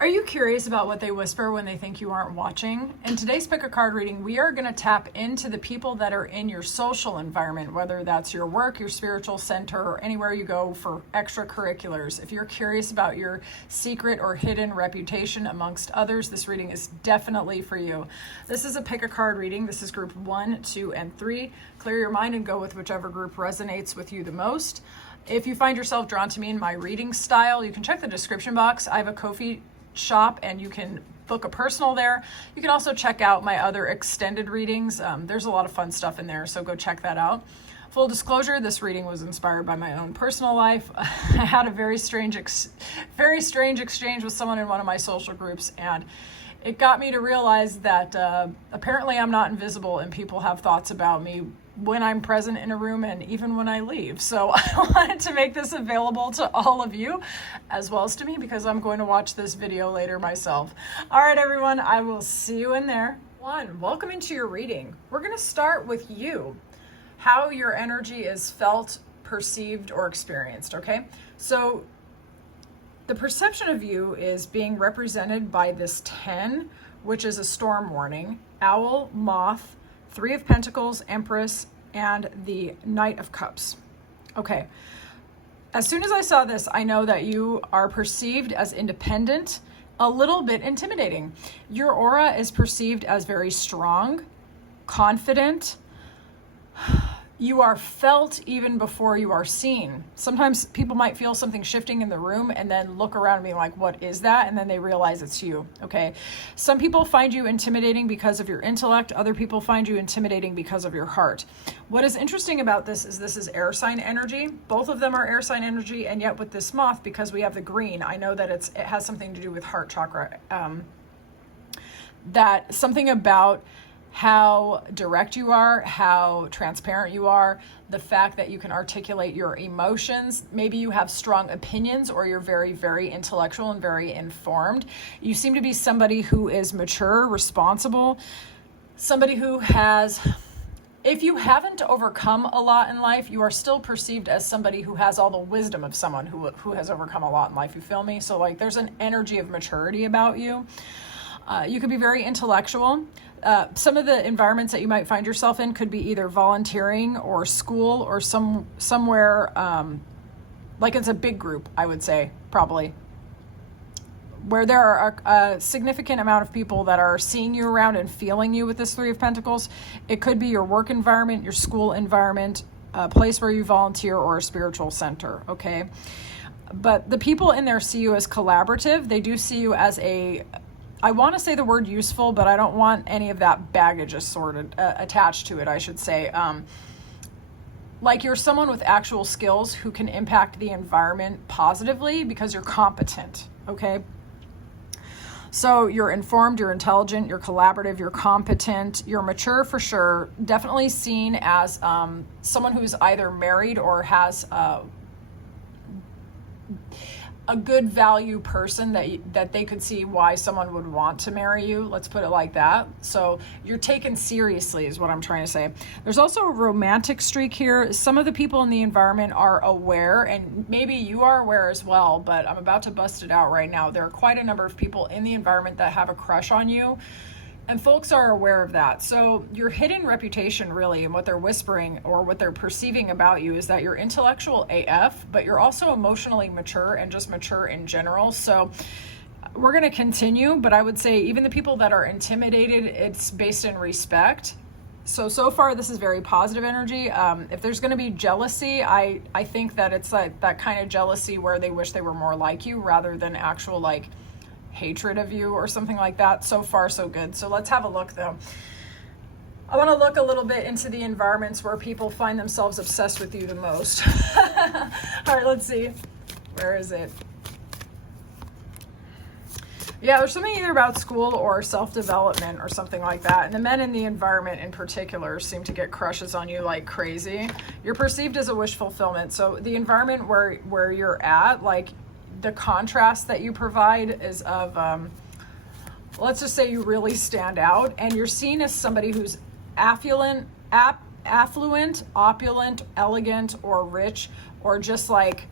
Are you curious about what they whisper when they think you aren't watching? In today's Pick a Card reading, we are going to tap into the people that are in your social environment, whether that's your work, your spiritual center, or anywhere you go for extracurriculars. If you're curious about your secret or hidden reputation amongst others, this reading is definitely for you. This is a Pick a Card reading. This is group 1, 2, and 3. Clear your mind and go with whichever group resonates with you the most. If you find yourself drawn to me in my reading style, you can check the description box. I have a Ko-fi shop and you can book a personal there. You can also check out my other extended readings. There's a lot of fun stuff in there, so go check that out. Full disclosure, this reading was inspired by my own personal life. I had a very strange exchange with someone in one of my social groups, and it got me to realize that apparently I'm not invisible and people have thoughts about me when I'm present in a room and even when I leave. So I wanted to make this available to all of you as well as to me because I'm going to watch this video later myself. All right, everyone, I will see you in there. Welcome into your reading. We're going to start with you, how your energy is felt, perceived, or experienced, okay? So the perception of you is being represented by this 10, which is a storm warning, owl, moth, 3 of Pentacles, Empress, and the Knight of Cups. Okay. As soon as I saw this, I know that you are perceived as independent, a little bit intimidating. Your aura is perceived as very strong, confident. You are felt even before you are seen. Sometimes people might feel something shifting in the room and then look around and be like, what is that? And then they realize it's you, okay? Some people find you intimidating because of your intellect. Other people find you intimidating because of your heart. What is interesting about this is air sign energy. Both of them are air sign energy, and yet with this moth, because we have the green, I know that it has something to do with heart chakra. That something about how direct you are, how transparent you are, the fact that you can articulate your emotions. Maybe you have strong opinions or you're very, very intellectual and very informed. You seem to be somebody who is mature, responsible, somebody who has, if you haven't overcome a lot in life, you are still perceived as somebody who has all the wisdom of someone who has overcome a lot in life. You feel me? So like there's an energy of maturity about you. You could be very intellectual. Some of the environments that you might find yourself in could be either volunteering or school or somewhere, like it's a big group, I would say, probably, where there are a significant amount of people that are seeing you around and feeling you with this 3 of Pentacles. It could be your work environment, your school environment, a place where you volunteer, or a spiritual center, okay? But the people in there see you as collaborative. They do see you as I want to say the word useful, but I don't want any of that baggage assorted, attached to it, I should say. Like you're someone with actual skills who can impact the environment positively because you're competent, okay? So you're informed, you're intelligent, you're collaborative, you're competent, you're mature for sure. Definitely seen as someone who's either married or has a good value person that they could see why someone would want to marry you. Let's put it like that. So you're taken seriously is what I'm trying to say. There's also a romantic streak here. Some of the people in the environment are aware, and maybe you are aware as well, but I'm about to bust it out right now. There are quite a number of people in the environment that have a crush on you, and folks are aware of that. So your hidden reputation really, and what they're whispering or what they're perceiving about you, is that you're intellectual AF, but you're also emotionally mature and just mature in general. So we're going to continue, but I would say even the people that are intimidated, it's based in respect. So far, this is very positive energy. If there's going to be jealousy, I think that it's like that kind of jealousy where they wish they were more like you rather than actual like hatred of you or something like that. So far, so good. So let's have a look though. I want to look a little bit into the environments where people find themselves obsessed with you the most. All right, let's see. Where is it? Yeah, there's something either about school or self-development or something like that. And the men in the environment in particular seem to get crushes on you like crazy. You're perceived as a wish fulfillment. So the environment where you're at, like the contrast that you provide is of, let's just say you really stand out and you're seen as somebody who's affluent, opulent, elegant, or rich, or just like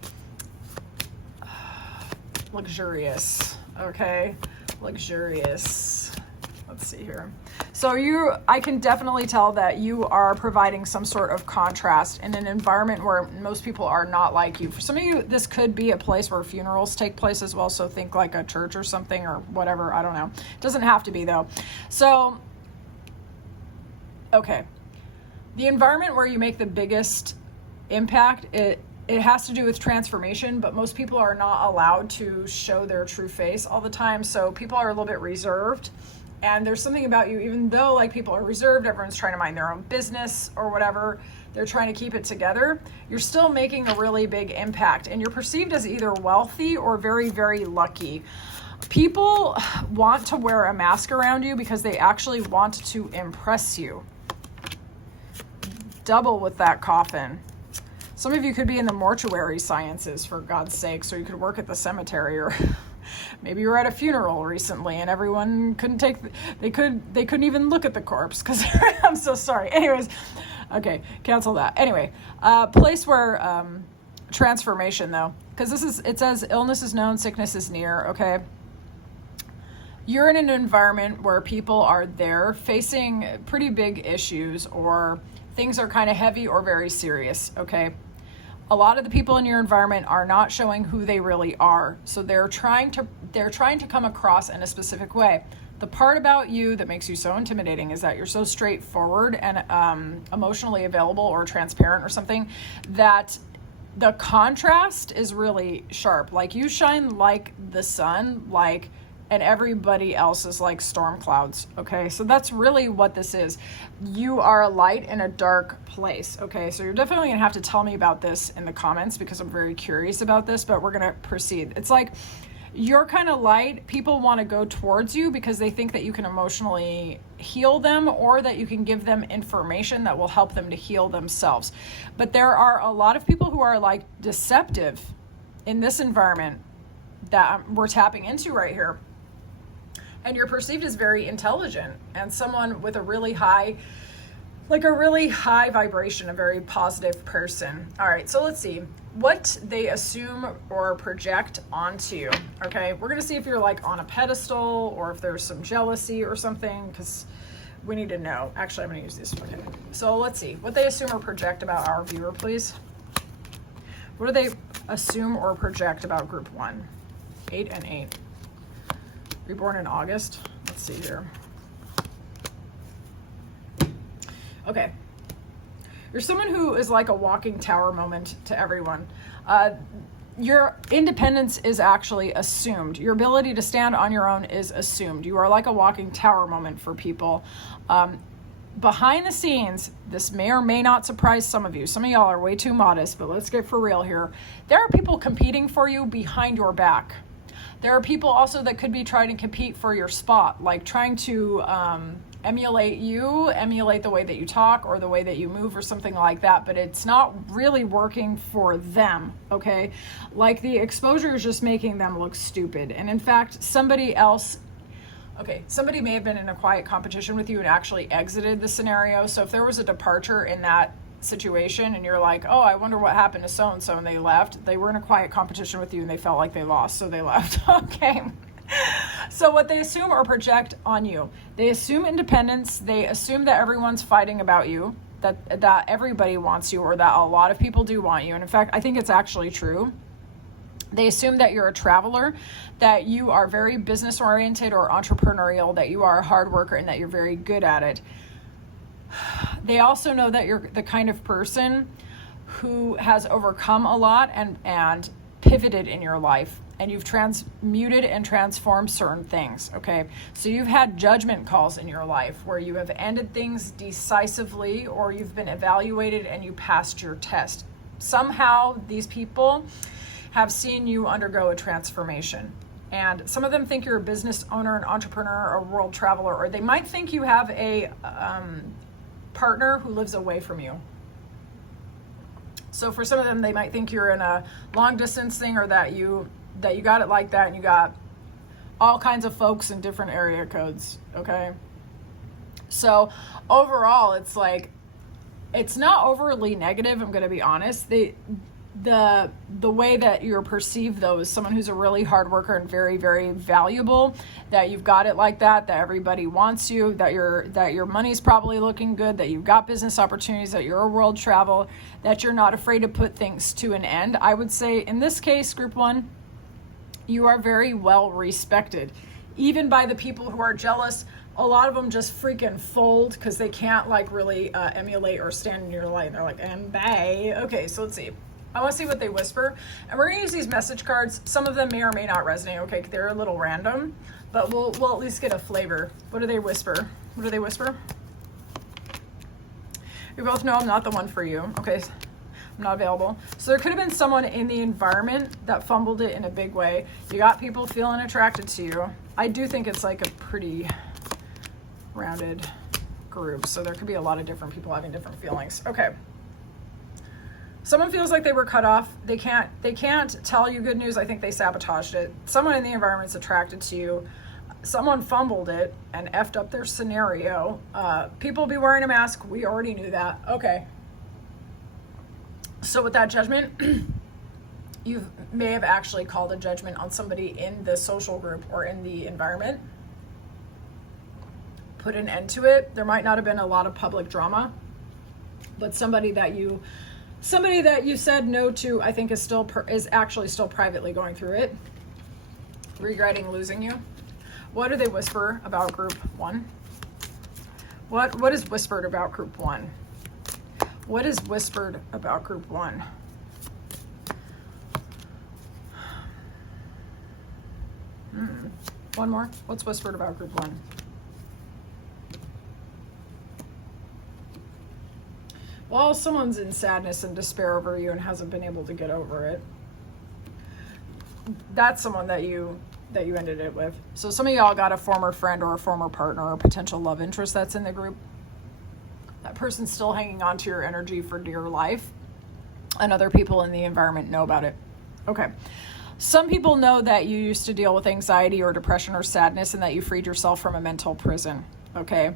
luxurious. okay? Luxurious. Let's see here. So I can definitely tell that you are providing some sort of contrast in an environment where most people are not like you. For some of you, this could be a place where funerals take place as well. So think like a church or something or whatever. I don't know. It doesn't have to be though. So, okay. The environment where you make the biggest impact, it has to do with transformation, but most people are not allowed to show their true face all the time. So people are a little bit reserved. And there's something about you, even though like people are reserved, everyone's trying to mind their own business or whatever, they're trying to keep it together, you're still making a really big impact. And you're perceived as either wealthy or very, very lucky. People want to wear a mask around you because they actually want to impress you. Double with that coffin. Some of you could be in the mortuary sciences, for God's sake, so you could work at the cemetery, or maybe you were at a funeral recently and everyone couldn't they couldn't even look at the corpse because I'm so sorry. Anyways, okay, cancel that. Anyway, place where transformation though, because it says illness is known, sickness is near, okay? You're in an environment where people are there facing pretty big issues, or things are kind of heavy or very serious, okay? A lot of the people in your environment are not showing who they really are. So they're trying to come across in a specific way. The part about you that makes you so intimidating is that you're so straightforward and emotionally available or transparent or something, that the contrast is really sharp. Like you shine like the sun, and everybody else is like storm clouds, okay? So that's really what this is. You are a light in a dark place, okay? So you're definitely gonna have to tell me about this in the comments because I'm very curious about this, but we're gonna proceed. It's like you're kind of light. People wanna go towards you because they think that you can emotionally heal them, or that you can give them information that will help them to heal themselves. But there are a lot of people who are like deceptive in this environment that we're tapping into right here. And you're perceived as very intelligent and someone with a really high vibration, a very positive person. All right, so let's see what they assume or project onto you, okay? We're gonna see if you're like on a pedestal or if there's some jealousy or something, because we need to know. Actually, I'm gonna use this, okay? So let's see what they assume or project about our viewer, please. What do they assume or project about group 1? 8 and 8. Reborn in August. Let's see here. Okay. You're someone who is like a walking tower moment to everyone. Your independence is actually assumed. Your ability to stand on your own is assumed. You are like a walking tower moment for people. Behind the scenes, this may or may not surprise some of you. Some of y'all are way too modest, but let's get for real here. There are people competing for you behind your back. There are people also that could be trying to compete for your spot, like trying to emulate the way that you talk or the way that you move or something like that, but it's not really working for them, okay? Like the exposure is just making them look stupid. And in fact, somebody may have been in a quiet competition with you and actually exited the scenario. So if there was a departure in that situation and you're like, oh, I wonder what happened to so-and-so, and they left, they were in a quiet competition with you and they felt like they lost, so they left. Okay. So what they assume or project on you, they assume independence, they assume that everyone's fighting about you, that everybody wants you, or that a lot of people do want you. And in fact, I think it's actually true. They assume that you're a traveler, that you are very business oriented or entrepreneurial, that you are a hard worker, and that you're very good at it. They also know that you're the kind of person who has overcome a lot and pivoted in your life, and you've transmuted and transformed certain things, okay? So you've had judgment calls in your life where you have ended things decisively, or you've been evaluated and you passed your test. Somehow these people have seen you undergo a transformation. And some of them think you're a business owner, an entrepreneur, a world traveler, or they might think you have a partner who lives away from you. So for some of them, they might think you're in a long distance thing, or that you got it like that and you got all kinds of folks in different area codes, okay? So overall, it's like, it's not overly negative, I'm gonna be honest. the way that you're perceived though is someone who's a really hard worker and very, very valuable, that you've got it like that everybody wants you, that your money's probably looking good, that you've got business opportunities, that you're a world travel, that you're not afraid to put things to an end. I would say in this case, group one, you are very well respected, even by the people who are jealous. A lot of them just freaking fold because they can't like really emulate or stand in your light. They're like, and bye. Okay, so let's see. I want to see what they whisper. And we're going to use these message cards. Some of them may or may not resonate. Okay, they're a little random, but we'll at least get a flavor. What do they whisper? What do they whisper? You both know I'm not the one for you. Okay, I'm not available. So there could have been someone in the environment that fumbled it in a big way. You got people feeling attracted to you. I do think it's like a pretty rounded group. So there could be a lot of different people having different feelings. Okay. Someone feels like they were cut off. They can't tell you good news. I think they sabotaged it. Someone in the environment's attracted to you. Someone fumbled it and effed up their scenario. People be wearing a mask. We already knew that. Okay. So with that judgment, you may have actually called a judgment on somebody in the social group or in the environment. Put an end to it. There might not have been a lot of public drama, but somebody that you said no to, I think is actually still privately going through it, regretting losing you. What do they whisper about group one? What is whispered about group one? What is whispered about group one? One more. What's whispered about group one? Well, someone's in sadness and despair over you and hasn't been able to get over it. That's someone that you ended it with. So some of y'all got a former friend or a former partner or a potential love interest that's in the group. That person's still hanging on to your energy for dear life, and other people in the environment know about it. Okay. Some people know that you used to deal with anxiety or depression or sadness and that you freed yourself from a mental prison. Okay.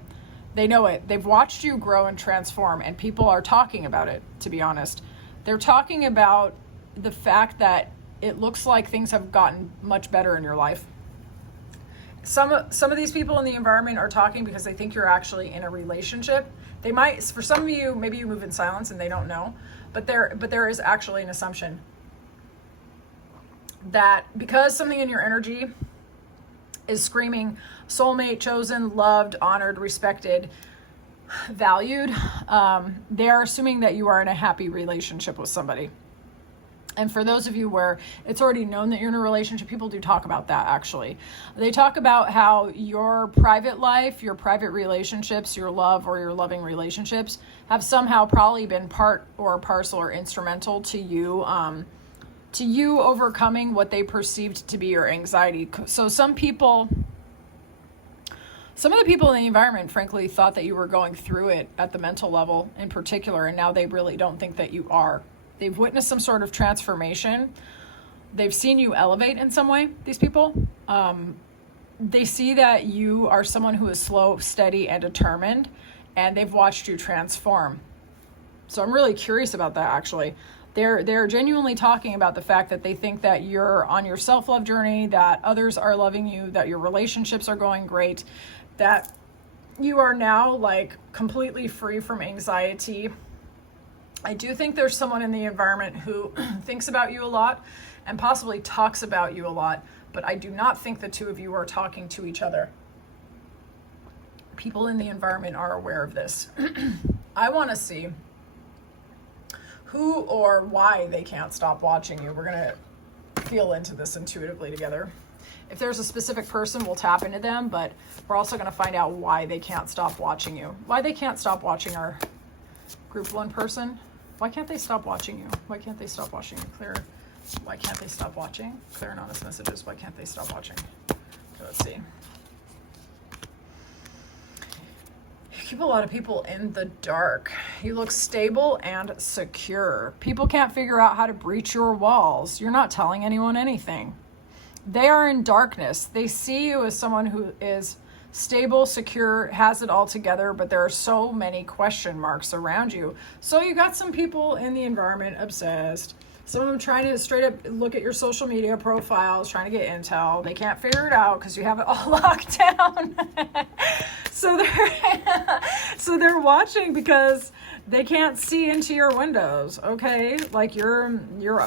They know it. They've watched you grow and transform, and people are talking about it, to be honest. They're talking about the fact that it looks like things have gotten much better in your life. Some of these people in the environment are talking because they think you're actually in a relationship. They might, for some of you, maybe you move in silence and they don't know, but there is actually an assumption that because something in your energy is screaming soulmate, chosen, loved, honored, respected, valued, they are assuming that you are in a happy relationship with somebody. And for those of you where it's already known that you're in a relationship, people do talk about that actually. They talk about how your private life, your private relationships, your love or your loving relationships have somehow probably been part or parcel or instrumental to you overcoming what they perceived to be your anxiety. So some of the people in the environment, frankly, thought that you were going through it at the mental level in particular, and now they really don't think that you are. They've witnessed some sort of transformation. They've seen you elevate in some way, these people. They see that you are someone who is slow, steady, and determined, and they've watched you transform. So I'm really curious about that, actually. They're genuinely talking about the fact that they think that you're on your self-love journey, that others are loving you, that your relationships are going great, that you are now like completely free from anxiety. I do think there's someone in the environment who thinks about you a lot and possibly talks about you a lot, but I do not think the two of you are talking to each other. People in the environment are aware of this. I want to see who or why they can't stop watching you. We're going to feel into this intuitively together. If there's a specific person, we'll tap into them, but we're also going to find out why they can't stop watching you. Why they can't stop watching our group one person. Why can't they stop watching you? Why can't they stop watching you? Clear. Why can't they stop watching? Clear and honest messages. Why can't they stop watching? Okay, let's see. You keep a lot of people in the dark. You look stable and secure. People can't figure out how to breach your walls. You're not telling anyone anything. They are in darkness. They see you as someone who is stable, secure, has it all together, but there are so many question marks around you. So you got some people in the environment obsessed. Some of them trying to straight up look at your social media profiles, trying to get intel. They can't figure it out because you have it all locked down. So they're watching because they can't see into your windows, okay? Like you're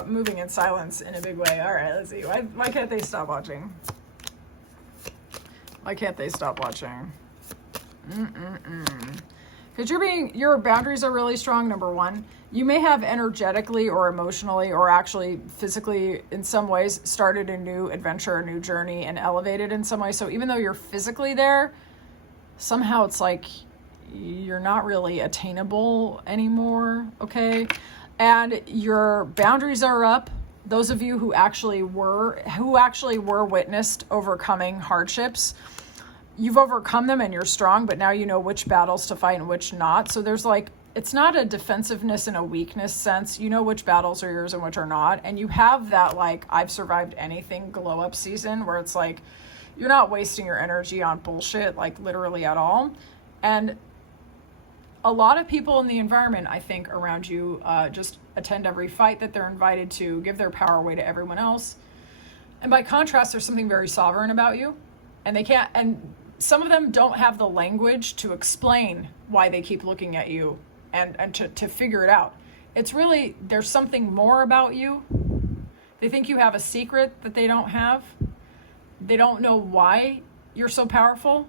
moving in silence in a big way. All right, let's see. Why can't they stop watching? Why can't they stop watching? Because your boundaries are really strong, number one. You may have energetically or emotionally or actually physically in some ways started a new adventure, a new journey, and elevated in some way. So even though you're physically there, somehow it's like you're not really attainable anymore, okay? And your boundaries are up. Those of you who actually were witnessed overcoming hardships, you've overcome them and you're strong, but now you know which battles to fight and which not. So there's like, it's not a defensiveness and a weakness sense. You know which battles are yours and which are not. And you have that like, I've survived anything glow up season where it's like, you're not wasting your energy on bullshit, like literally at all. And a lot of people in the environment, I think, around you just attend every fight that they're invited to, give their power away to everyone else. And by contrast, there's something very sovereign about you. And they can't, and some of them don't have the language to explain why they keep looking at you and to figure it out. It's really, there's something more about you. They think you have a secret that they don't have. They don't know why you're so powerful.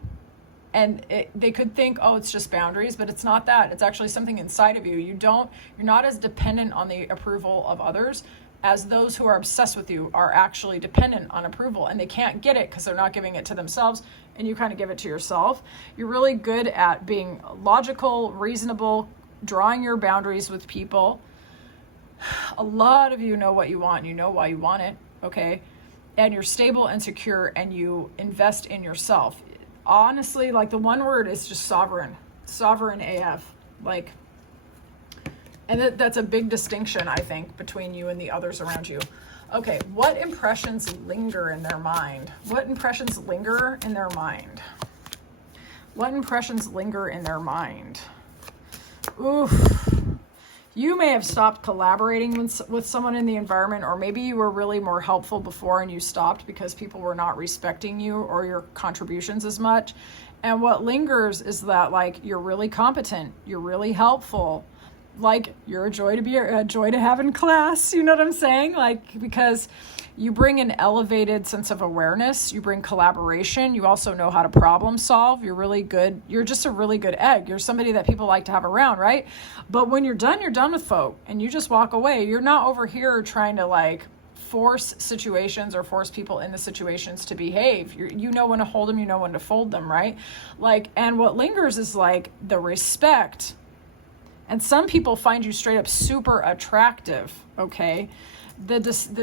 And they could think, oh, it's just boundaries, but it's not that. It's actually something inside of you. You're not as dependent on the approval of others as those who are obsessed with you are actually dependent on approval, and they can't get it because they're not giving it to themselves, and you kind of give it to yourself. You're really good at being logical, reasonable, drawing your boundaries with people. A lot of you know what you want, and you know why you want it, okay? And you're stable and secure, and you invest in yourself. Honestly, like the one word is just sovereign AF, like, and that's a big distinction, I think, between you and the others around you. Okay, what impressions linger in their mind? What impressions linger in their mind? What impressions linger in their mind? Oof. You may have stopped collaborating with someone in the environment, or maybe you were really more helpful before and you stopped because people were not respecting you or your contributions as much. And what lingers is that, like, you're really competent, you're really helpful, like you're a joy to have in class, you know what I'm saying? Like, because you bring an elevated sense of awareness, you bring collaboration, you also know how to problem solve, you're really good, you're just a really good egg, you're somebody that people like to have around, right? But when you're done with folk and you just walk away, you're not over here trying to like force situations or force people into situations to behave. You know when to hold them, you know when to fold them, right? Like, and what lingers is like the respect. And some people find you straight up super attractive, okay? The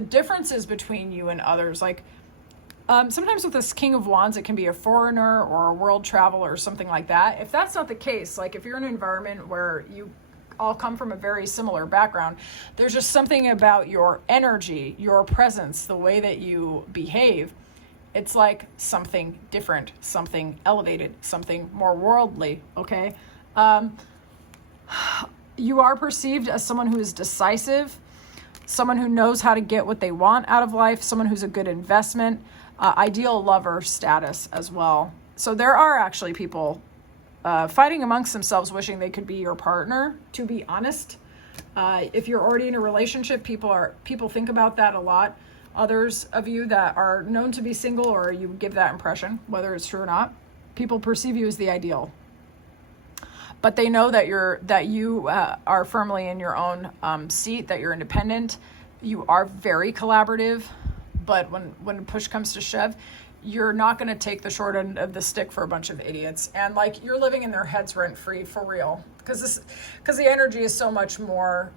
differences between you and others, like sometimes with this King of Wands, it can be a foreigner or a world traveler or something like that. If that's not the case, like if you're in an environment where you all come from a very similar background, there's just something about your energy, your presence, the way that you behave. It's like something different, something elevated, something more worldly, okay? You are perceived as someone who is decisive, someone who knows how to get what they want out of life, someone who's a good investment, ideal lover status as well. So there are actually people fighting amongst themselves, wishing they could be your partner, to be honest. If you're already in a relationship, people think about that a lot. Others of you that are known to be single, or you give that impression, whether it's true or not, people perceive you as the ideal. But they know that you are firmly in your own seat, that you're independent. You are very collaborative, but when push comes to shove, you're not going to take the short end of the stick for a bunch of idiots. And like, you're living in their heads rent free for real, because the energy is so much more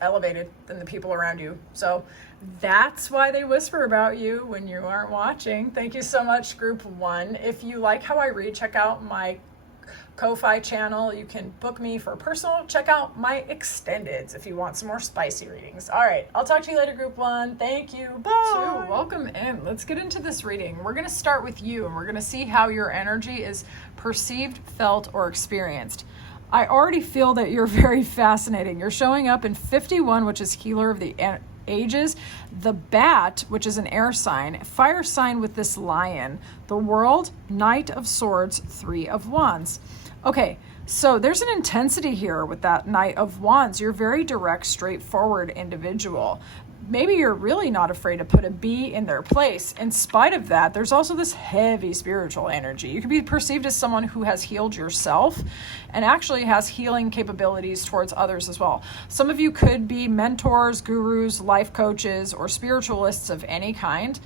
elevated than the people around you. So that's why they whisper about you when you aren't watching. Thank you so much, Group 1. If you like how I read, check out my Ko-Fi channel. You can book me for personal. Check out my extendeds if you want some more spicy readings. All right, I'll talk to you later, Group 1. Thank you. Bye. Welcome in. Let's get into this reading. We're going to start with you, and we're going to see how your energy is perceived, felt, or experienced. I already feel that you're very fascinating. You're showing up in 51, which is healer of the ages, the bat, which is an air sign, fire sign with this lion, the world, knight of swords, 3 of wands. Okay, so there's an intensity here with that knight of wands. You're very direct, straightforward individual. Maybe you're really not afraid to put a B in their place. In spite of that, there's also this heavy spiritual energy. You could be perceived as someone who has healed yourself and actually has healing capabilities towards others as well. Some of you could be mentors, gurus, life coaches, or spiritualists of any kind.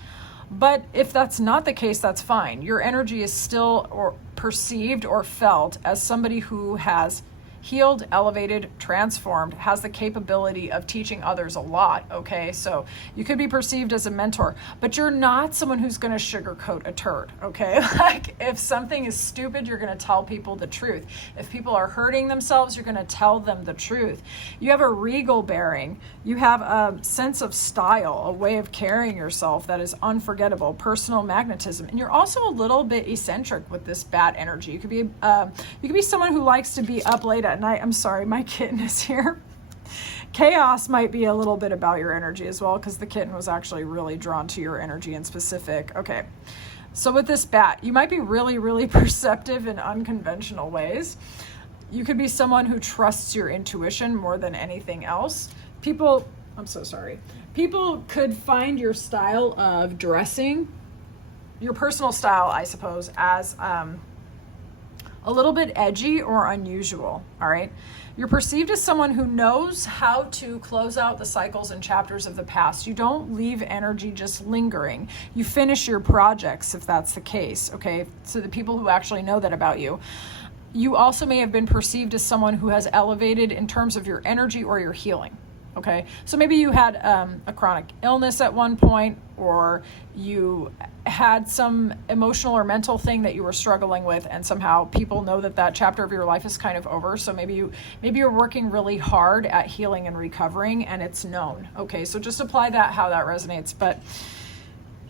But if that's not the case, that's fine. Your energy is still or perceived or felt as somebody who has healed, elevated, transformed, has the capability of teaching others a lot, okay? So you could be perceived as a mentor, but you're not someone who's gonna sugarcoat a turd, okay? Like if something is stupid, you're gonna tell people the truth. If people are hurting themselves, you're gonna tell them the truth. You have a regal bearing. You have a sense of style, a way of carrying yourself that is unforgettable, personal magnetism. And you're also a little bit eccentric with this bat energy. You could be someone who likes to be up late at night. I'm sorry, my kitten is here. Chaos might be a little bit about your energy as well, because the kitten was actually really drawn to your energy in specific. Okay, so with this bat, you might be really, really perceptive in unconventional ways. You could be someone who trusts your intuition more than anything else. People could find your style of dressing, your personal style, I suppose, as a little bit edgy or unusual, all right? You're perceived as someone who knows how to close out the cycles and chapters of the past. You don't leave energy just lingering. You finish your projects if that's the case, okay? So the people who actually know that about you. You also may have been perceived as someone who has elevated in terms of your energy or your healing. Okay, so maybe you had a chronic illness at one point, or you had some emotional or mental thing that you were struggling with, and somehow people know that that chapter of your life is kind of over. So maybe you're working really hard at healing and recovering, and it's known. Okay, so just apply that how that resonates. But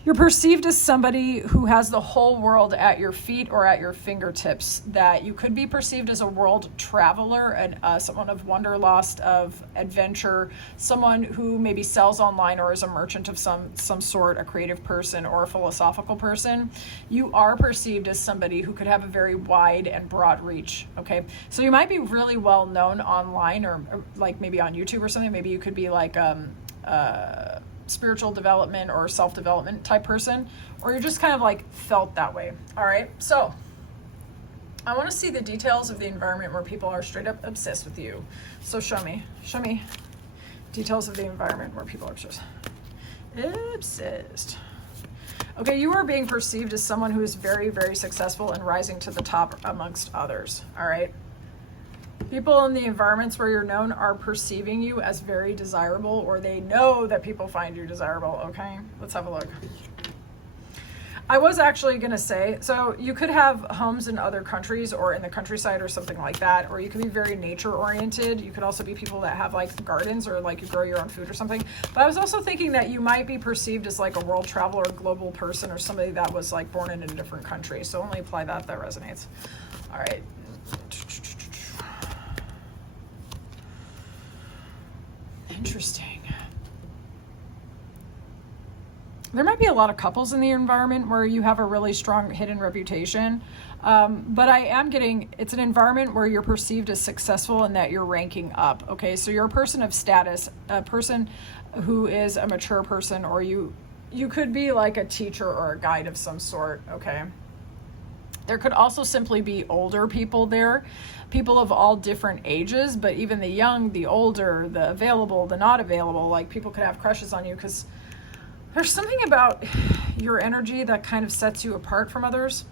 you're perceived as somebody who has the whole world at your feet or at your fingertips, that you could be perceived as a world traveler and someone of wanderlust, of adventure, someone who maybe sells online or is a merchant of some sort, a creative person or a philosophical person. You are perceived as somebody who could have a very wide and broad reach, okay? So you might be really well known online or like maybe on YouTube or something. Maybe you could be like spiritual development or self-development type person, or you're just kind of like felt that way. All right, so I want to see the details of the environment where people are straight up obsessed with you. So show me details of the environment where people are obsessed. Okay, you are being perceived as someone who is very, very successful and rising to the top amongst others. All right, people in the environments where you're known are perceiving you as very desirable, or they know that people find you desirable, okay? Let's have a look. I was actually gonna say, so you could have homes in other countries or in the countryside or something like that, or you could be very nature oriented. You could also be people that have like gardens or like you grow your own food or something. But I was also thinking that you might be perceived as like a world traveler, global person, or somebody that was like born in a different country. So only apply that resonates. All right. Interesting. There might be a lot of couples in the environment where you have a really strong hidden reputation, but I am getting, it's an environment where you're perceived as successful and that you're ranking up, okay? So you're a person of status, a person who is a mature person, or you could be like a teacher or a guide of some sort, okay? There could also simply be older people there, people of all different ages, but even the young, the older, the available, the not available, like people could have crushes on you, because there's something about your energy that kind of sets you apart from others.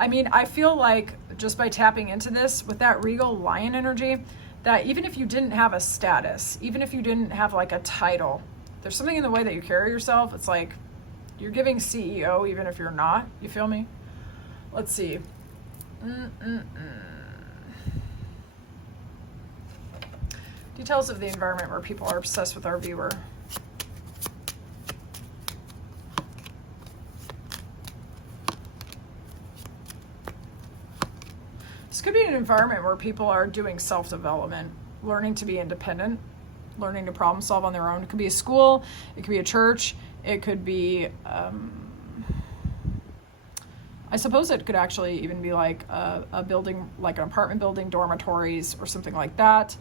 I mean, I feel like just by tapping into this with that regal lion energy, that even if you didn't have a status, even if you didn't have like a title, there's something in the way that you carry yourself. It's like you're giving CEO even if you're not. You feel me? Let's see. Details of the environment where people are obsessed with our viewer. could be an environment where people are doing self-development, learning to be independent, learning to problem solve on their own. It could be a school, it could be a church, it could be, I suppose it could actually even be like a building, like an apartment building, dormitories or something like that.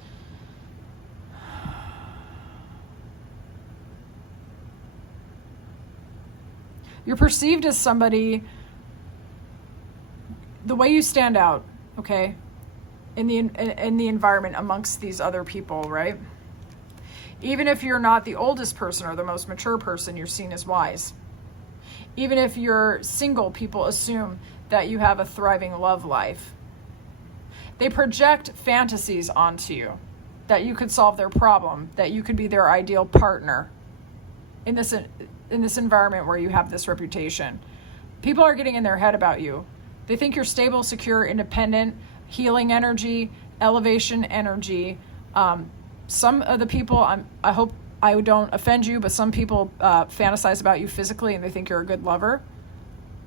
You're perceived as somebody, the way you stand out, okay, in the environment amongst these other people, right? Even if you're not the oldest person or the most mature person, you're seen as wise. Even if you're single, people assume that you have a thriving love life. They project fantasies onto you, that you could solve their problem, that you could be their ideal partner in this environment where you have this reputation. People are getting in their head about you. They think you're stable, secure, independent, healing energy, elevation energy. Some of the people, I hope I don't offend you, but some people fantasize about you physically and they think you're a good lover.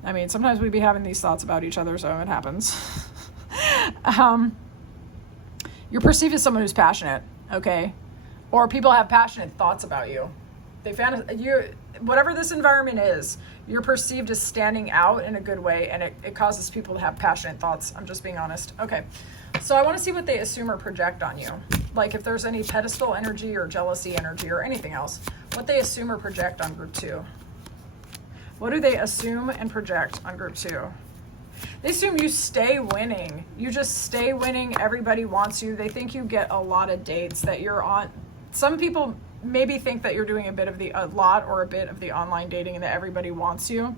I mean, sometimes we be having these thoughts about each other, so it happens. You're perceived as someone who's passionate, okay? Or people have passionate thoughts about you. Whatever this environment is, you're perceived as standing out in a good way, and it causes people to have passionate thoughts. I'm just being honest. Okay, so I want to see what they assume or project on you. Like if there's any pedestal energy or jealousy energy or anything else, what they assume or project on group 2. What do they assume and project on group 2? They assume you stay winning. You just stay winning. Everybody wants you. They think you get a lot of dates, that you're on. Some people maybe think that you're doing a lot or a bit of the online dating and that everybody wants you.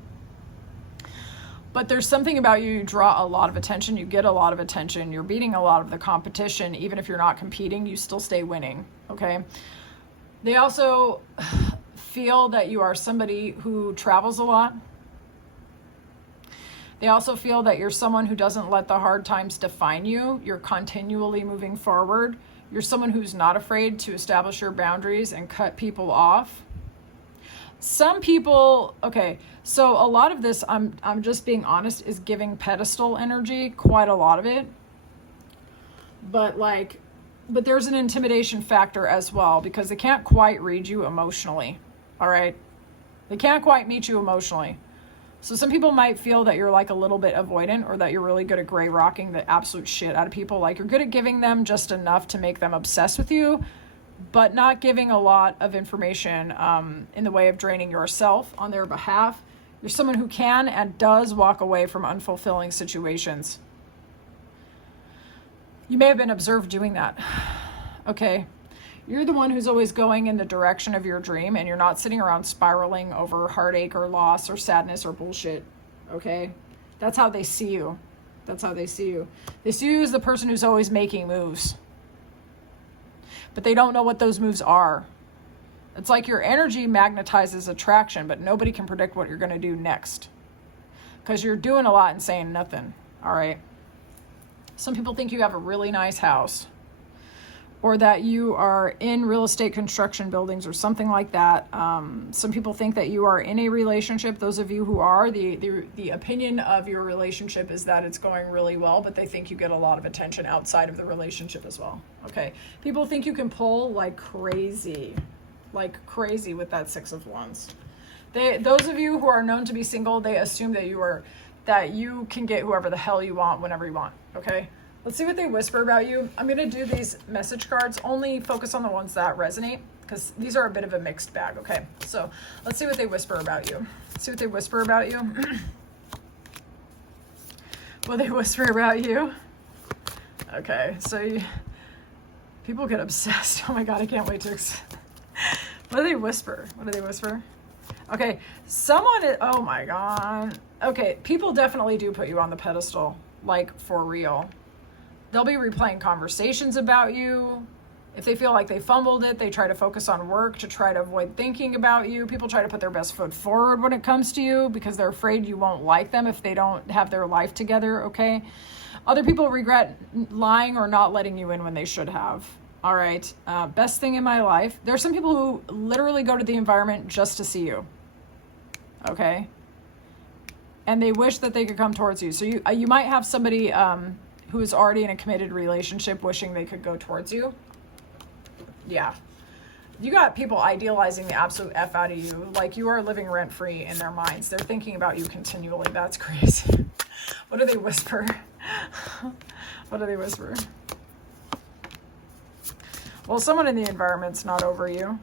But there's something about you draw a lot of attention. You get a lot of attention. You're beating a lot of the competition. Even if you're not competing, you still stay winning, okay? They also feel that you are somebody who travels a lot. They also feel that you're someone who doesn't let the hard times define you. You're continually moving forward. You're someone who's not afraid to establish your boundaries and cut people off. Some people, okay, so a lot of this, I'm just being honest, is giving pedestal energy, quite a lot of it. But there's an intimidation factor as well, because they can't quite read you emotionally, all right? They can't quite meet you emotionally. So some people might feel that you're like a little bit avoidant, or that you're really good at gray rocking the absolute shit out of people. Like you're good at giving them just enough to make them obsessed with you, but not giving a lot of information in the way of draining yourself on their behalf. You're someone who can and does walk away from unfulfilling situations. You may have been observed doing that, okay? You're the one who's always going in the direction of your dream, and you're not sitting around spiraling over heartache or loss or sadness or bullshit, okay? That's how they see you. That's how they see you. They see you as the person who's always making moves. But they don't know what those moves are. It's like your energy magnetizes attraction, but nobody can predict what you're going to do next. Because you're doing a lot and saying nothing, all right? Some people think you have a really nice house, or that you are in real estate construction buildings or something like that. Some people think that you are in a relationship. Those of you who are, the opinion of your relationship is that it's going really well, but they think you get a lot of attention outside of the relationship as well. Okay. People think you can pull like crazy with that 6 of Wands. Those of you who are known to be single, they assume that you can get whoever the hell you want whenever you want. Okay. Let's see what they whisper about you. I'm going to do these message cards, only focus on the ones that resonate, because these are a bit of a mixed bag, okay? So let's see what they whisper about you. See what they whisper about you. What they whisper about you. Okay, so people get obsessed. Oh my God, I can't wait to... What do they whisper? What do they whisper? Okay, oh my God. Okay, people definitely do put you on the pedestal, like for real. They'll be replaying conversations about you. If they feel like they fumbled it, they try to focus on work to try to avoid thinking about you. People try to put their best foot forward when it comes to you because they're afraid you won't like them if they don't have their life together, okay? Other people regret lying or not letting you in when they should have. All right, best thing in my life. There are some people who literally go to the environment just to see you, okay? And they wish that they could come towards you. So you might have somebody who is already in a committed relationship wishing they could go towards you. Yeah. You got people idealizing the absolute F out of you. Like you are living rent free in their minds. They're thinking about you continually. That's crazy. What do they whisper? What do they whisper? Well, someone in the environment's not over you.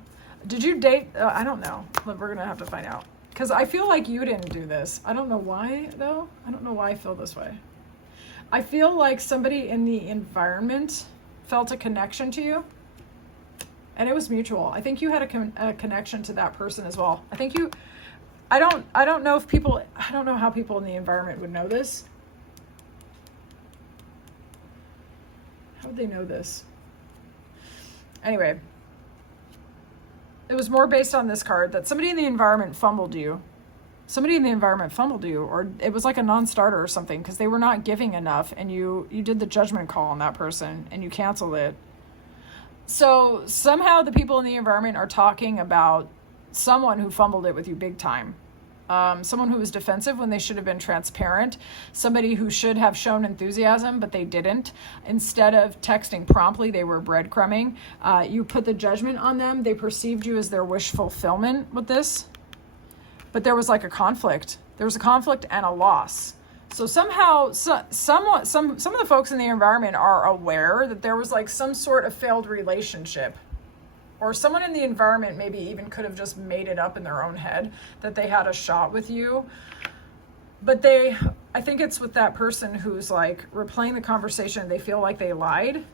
Did you date? I don't know. We're going to have to find out. Because I feel like you didn't do this. I don't know why, though. I don't know why I feel this way. I feel like somebody in the environment felt a connection to you. And it was mutual. I think you had a connection to that person as well. I think you... I don't know if people... I don't know how people in the environment would know this. How would they know this? Anyway, it was more based on this card that somebody in the environment fumbled you. Somebody in the environment fumbled you, or it was like a non-starter or something because they were not giving enough, and you did the judgment call on that person and you canceled it. So somehow the people in the environment are talking about someone who fumbled it with you big time. Someone who was defensive when they should have been transparent, somebody who should have shown enthusiasm, but they didn't. Instead of texting promptly, they were breadcrumbing. You put the judgment on them. They perceived you as their wish fulfillment with this, but there was like a conflict. There was a conflict and a loss. So somehow, some of the folks in the environment are aware that there was like some sort of failed relationship. Or someone in the environment maybe even could have just made it up in their own head that they had a shot with you. But I think it's with that person who's like replaying the conversation, they feel like they lied.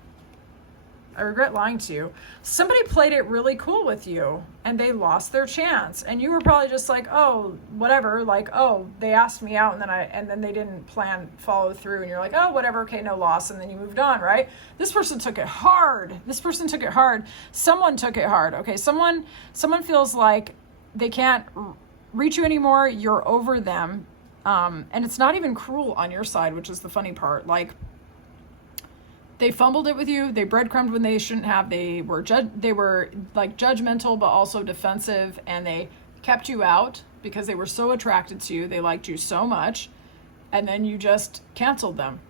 I regret lying to you. Somebody played it really cool with you and they lost their chance. And you were probably just like, oh, whatever. Like, oh, they asked me out and then they didn't follow through. And you're like, oh, whatever. Okay, no loss. And then you moved on, right? This person took it hard. Someone took it hard. Okay. Someone feels like they can't reach you anymore. You're over them. And it's not even cruel on your side, which is the funny part. Like, they fumbled it with you. They breadcrumbed when they shouldn't have. They were like judgmental, but also defensive, and they kept you out because they were so attracted to you. They liked you so much, and then you just canceled them.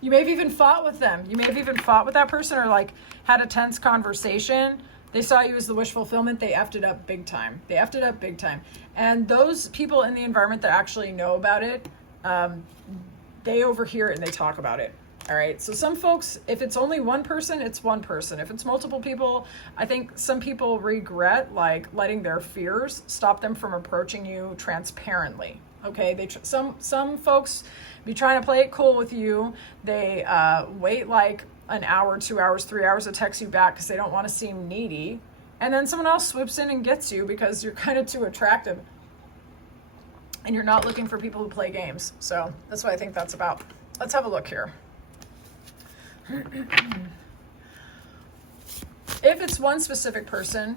You may have even fought with them. You may have even fought with that person or like had a tense conversation. They saw you as the wish fulfillment. They effed it up big time. And those people in the environment that actually know about it, they overhear it and they talk about it. All right. So some folks, if it's only one person, it's one person. If it's multiple people, I think some people regret like letting their fears stop them from approaching you transparently. Okay. Some folks be trying to play it cool with you. They wait like an hour, 2 hours, 3 hours to text you back because they don't want to seem needy. And then someone else swoops in and gets you because you're kind of too attractive and you're not looking for people who play games. So that's what I think that's about. Let's have a look here. If it's one specific person,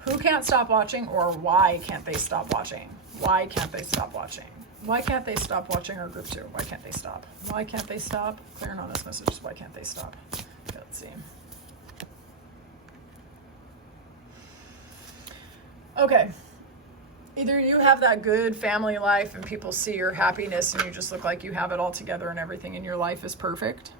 who can't stop watching, or why can't they stop watching? Why can't they stop watching? Why can't they stop watching our group 2? Why can't they stop? Why can't they stop? Clear and honest messages. Why can't they stop? Okay, let's see. Okay. Either you have that good family life and people see your happiness and you just look like you have it all together and everything in your life is perfect.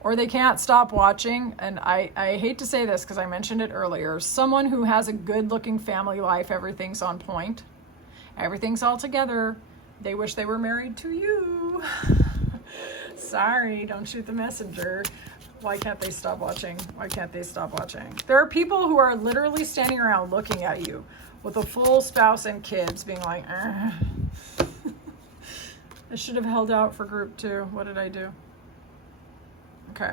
Or they can't stop watching, and I hate to say this because I mentioned it earlier, someone who has a good-looking family life, everything's on point, everything's all together, they wish they were married to you. Sorry, don't shoot the messenger. Why can't they stop watching? Why can't they stop watching? There are people who are literally standing around looking at you with a full spouse and kids being like, I should have held out for group 2. What did I do? Okay.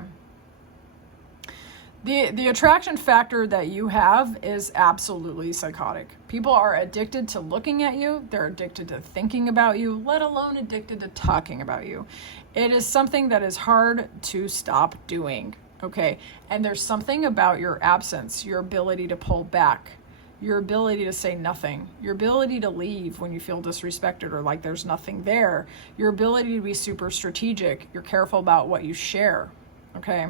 The attraction factor that you have is absolutely psychotic. People are addicted to looking at you. They're addicted to thinking about you, let alone addicted to talking about you. It is something that is hard to stop doing. Okay. And there's something about your absence, your ability to pull back, your ability to say nothing, your ability to leave when you feel disrespected or like there's nothing there, your ability to be super strategic. You're careful about what you share. Okay.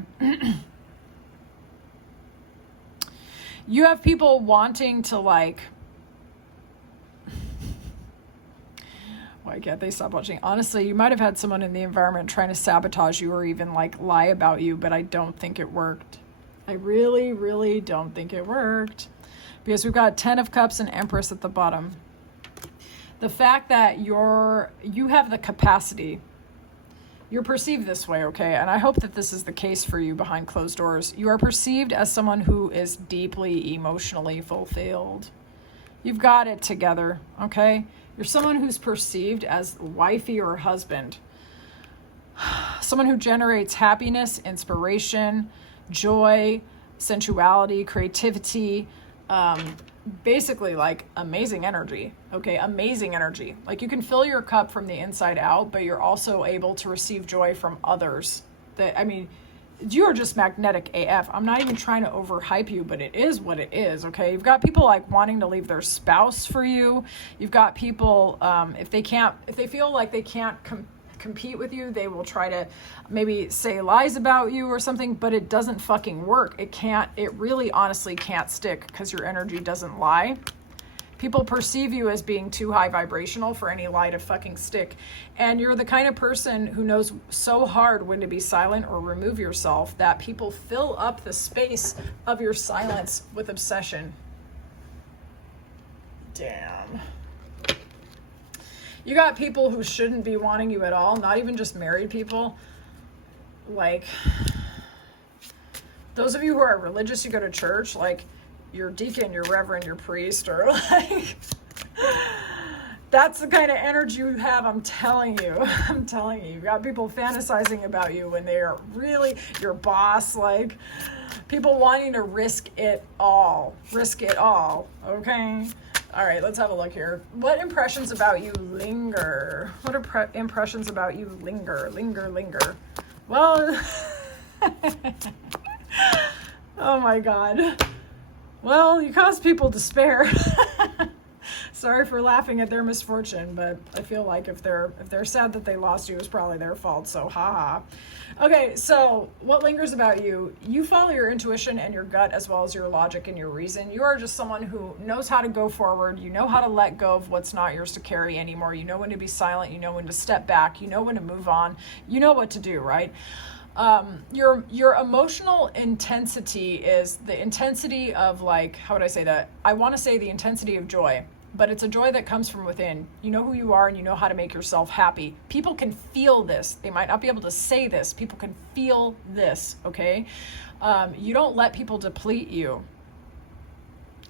You have people wanting to like, Why can't they stop watching? Honestly, you might have had someone in the environment trying to sabotage you or even like lie about you, but I don't think it worked. I really, really don't think it worked. Because we've got 10 of Cups and Empress at the bottom. The fact that you have the capacity, you're perceived this way, okay? And I hope that this is the case for you behind closed doors. You are perceived as someone who is deeply emotionally fulfilled. You've got it together, okay? You're someone who's perceived as wifey or husband. Someone who generates happiness, inspiration, joy, sensuality, creativity, basically like amazing energy, okay? Amazing energy. Like you can fill your cup from the inside out, but you're also able to receive joy from others. You are just magnetic AF. I'm not even trying to overhype you, but it is what it is, okay? You've got people like wanting to leave their spouse for you. You've got people, if they feel like they can't compete with you, they will try to maybe say lies about you or something, but it doesn't fucking work. It really honestly can't stick because your energy doesn't lie. People perceive you as being too high vibrational for any lie to fucking stick. And you're the kind of person who knows so hard when to be silent or remove yourself that people fill up the space of your silence with obsession. Damn. You got people who shouldn't be wanting you at all, not even just married people. Like, those of you who are religious, you go to church, like, your deacon, your reverend, your priest, or like, that's the kind of energy you have, I'm telling you. I'm telling you. You got people fantasizing about you when they are really your boss, like, people wanting to risk it all. Risk it all, okay? All right, let's have a look here. What impressions about you linger? What impressions about you linger? Linger. Well, oh my God. Well, you cause people despair. Sorry for laughing at their misfortune, but I feel like if they're sad that they lost you, it's probably their fault, so haha. Okay, so what lingers about you? You follow your intuition and your gut as well as your logic and your reason. You are just someone who knows how to go forward. You know how to let go of what's not yours to carry anymore. You know when to be silent. You know when to step back. You know when to move on. You know what to do, right? Your emotional intensity is the intensity of, like, how would I say that? I want to say the intensity of joy, but it's a joy that comes from within. You know who you are and you know how to make yourself happy. People can feel this. They might not be able to say this. People can feel this, okay? You don't let people deplete you.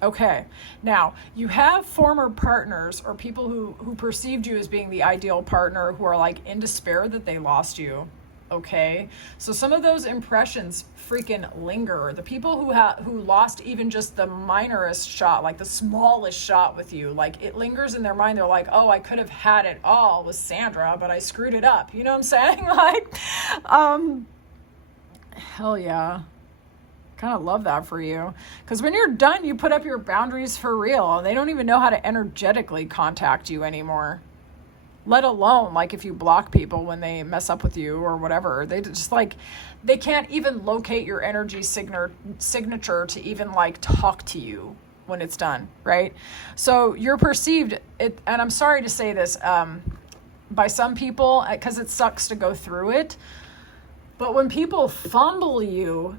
Okay, now you have former partners or people who perceived you as being the ideal partner who are like in despair that they lost you. Okay, so some of those impressions freaking linger. The people who lost even just the minorest shot, like the smallest shot with you, like it lingers in their mind. They're like, oh, I could have had it all with Sandra, but I screwed it up. You know what I'm saying? Like, hell yeah. Kind of love that for you. Because when you're done, you put up your boundaries for real. And they don't even know how to energetically contact you anymore. Let alone, like, if you block people when they mess up with you or whatever. They just, like, they can't even locate your energy signature to even, like, talk to you when it's done, right? So you're perceived, and I'm sorry to say this, by some people, because it sucks to go through it, but when people fumble you,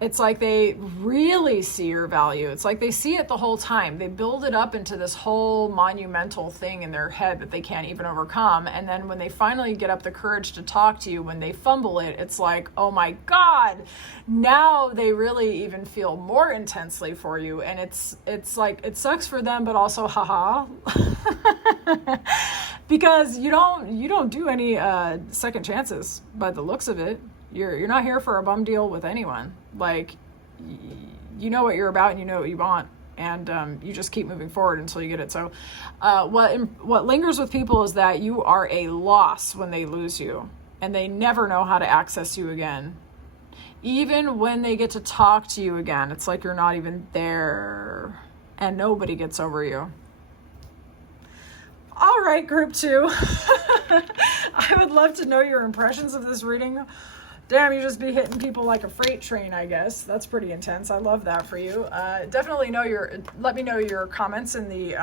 it's like they really see your value. It's like they see it the whole time. They build it up into this whole monumental thing in their head that they can't even overcome. And then when they finally get up the courage to talk to you, when they fumble it, it's like, oh my God, now they really even feel more intensely for you. And it's like, it sucks for them, but also haha. Because you don't do any second chances by the looks of it. You're not here for a bum deal with anyone. Like, you know what you're about and you know what you want, and you just keep moving forward until you get it. So what lingers with people is that you are a loss when they lose you, and they never know how to access you again. Even when they get to talk to you again, it's like you're not even there, and nobody gets over you. All right, group 2. I would love to know your impressions of this reading. Damn, you just be hitting people like a freight train, I guess. That's pretty intense. I love that for you. Definitely let me know your comments in the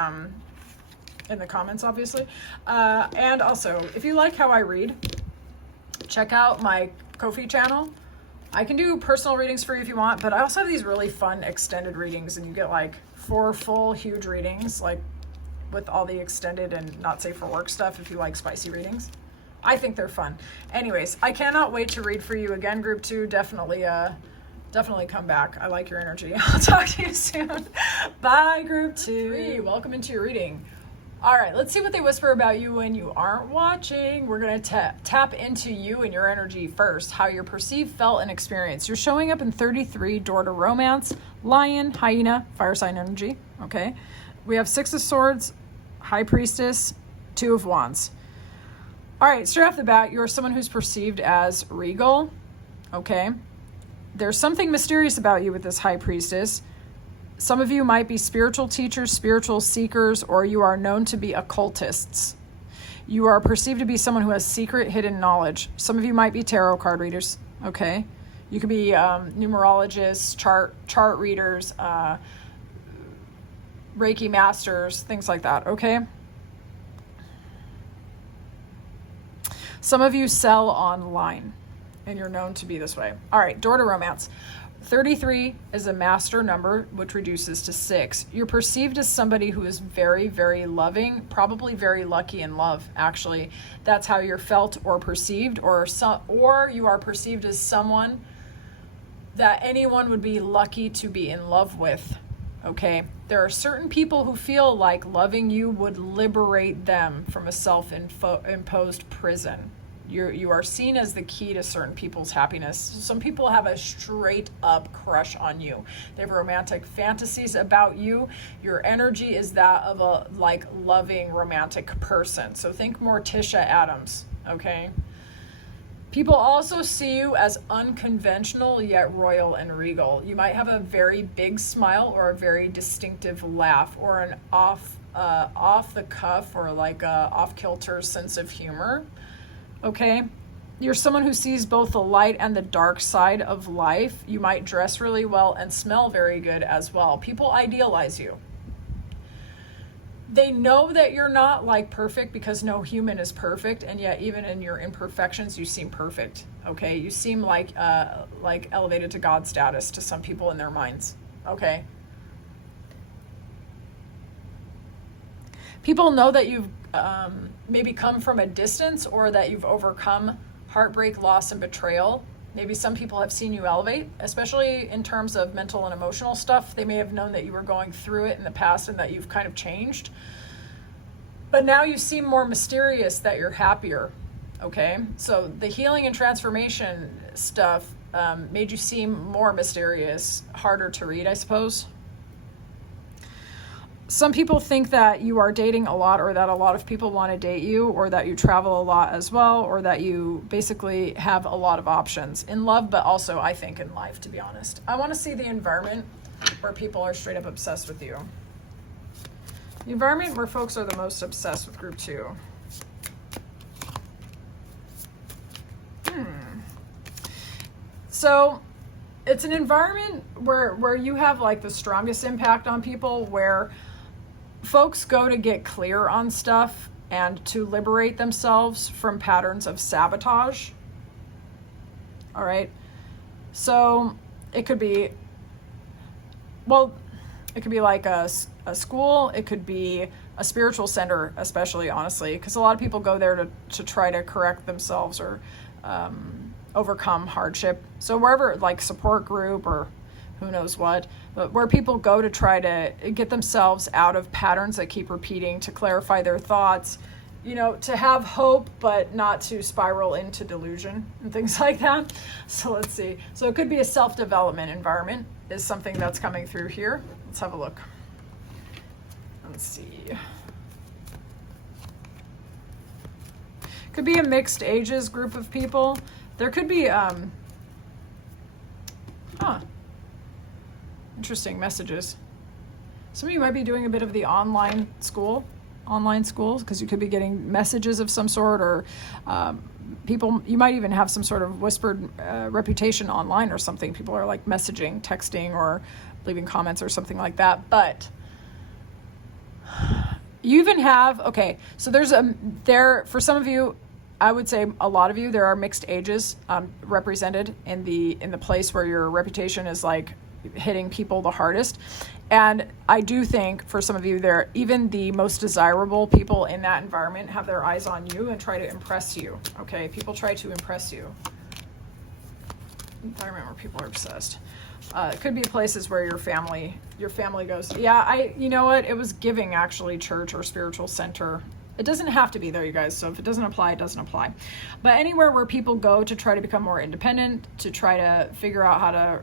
in the comments, obviously. And also, if you like how I read, check out my Ko-fi channel. I can do personal readings for you if you want, but I also have these really fun extended readings, and you get like 4 full huge readings, like with all the extended and not safe for work stuff if you like spicy readings. I think they're fun. Anyways, I cannot wait to read for you again, group 2. Definitely come back. I like your energy. I'll talk to you soon. Bye, group 2. Welcome into your reading. All right, let's see what they whisper about you when you aren't watching. We're going to tap into you and your energy first, how you're perceived, felt, and experienced. You're showing up in 33, door to romance, lion, hyena, fire sign energy. Okay. We have 6 of swords, high priestess, 2 of wands. All right, straight off the bat, you're someone who's perceived as regal. Okay. There's something mysterious about you with this high priestess. Some of you might be spiritual teachers, spiritual seekers, or you are known to be occultists. You are perceived to be someone who has secret, hidden knowledge. Some of you might be tarot card readers, okay? You could be numerologists, chart readers, Reiki masters, things like that, okay? Some of you sell online, and you're known to be this way. All right, door to romance. 33 is a master number, which reduces to 6. You're perceived as somebody who is very, very loving, probably very lucky in love, actually. That's how you're felt or perceived, or you are perceived as someone that anyone would be lucky to be in love with, okay? There are certain people who feel like loving you would liberate them from a self-imposed prison. You are seen as the key to certain people's happiness. Some people have a straight up crush on you. They have romantic fantasies about you. Your energy is that of a like loving romantic person. So think Morticia Adams, okay? People also see you as unconventional yet royal and regal. You might have a very big smile or a very distinctive laugh or an off the cuff or like a off kilter sense of humor. Okay, you're someone who sees both the light and the dark side of life. You might dress really well and smell very good as well. People idealize you. They know that you're not like perfect because no human is perfect, and yet even in your imperfections, you seem perfect. Okay, you seem like elevated to God status to some people in their minds. Okay. People know that you've maybe come from a distance or that you've overcome heartbreak, loss, and betrayal. Maybe some people have seen you elevate, especially in terms of mental and emotional stuff. They may have known that you were going through it in the past and that you've kind of changed. But now you seem more mysterious, that you're happier, okay? So the healing and transformation stuff made you seem more mysterious, harder to read, I suppose. Some people think that you are dating a lot, or that a lot of people want to date you, or that you travel a lot as well, or that you basically have a lot of options in love, but also I think in life, to be honest. I want to see the environment where people are straight up obsessed with you. The environment where folks are the most obsessed with group 2. So it's an environment where you have like the strongest impact on people, where folks go to get clear on stuff and to liberate themselves from patterns of sabotage. All right. So it could be like a school. It could be a spiritual center, especially, honestly, because a lot of people go there to try to correct themselves or overcome hardship. So wherever, like support group or who knows what, but where people go to try to get themselves out of patterns that keep repeating, to clarify their thoughts, to have hope, but not to spiral into delusion and things like that. So let's see. So it could be a self-development environment is something that's coming through here. Let's have a look. Let's see. Could be a mixed ages group of people. There could be, interesting messages. Some of you might be doing a bit of the online schools, because you could be getting messages of some sort, or people, you might even have some sort of whispered reputation online or something. People are like messaging, texting, or leaving comments or something like that. But You even have, okay, so for some of you, I would say a lot of you, there are mixed ages represented in the place where your reputation is like hitting people the hardest. And I do think for some of you there, even the most desirable people in that environment have their eyes on you and try to impress you. Okay, people try to impress you. Environment where people are obsessed. It could be places where your family goes, yeah, you know what? It was giving, actually, church or spiritual center. It doesn't have to be there, you guys. So if it doesn't apply, it doesn't apply. But anywhere where people go to try to become more independent, to try to figure out how to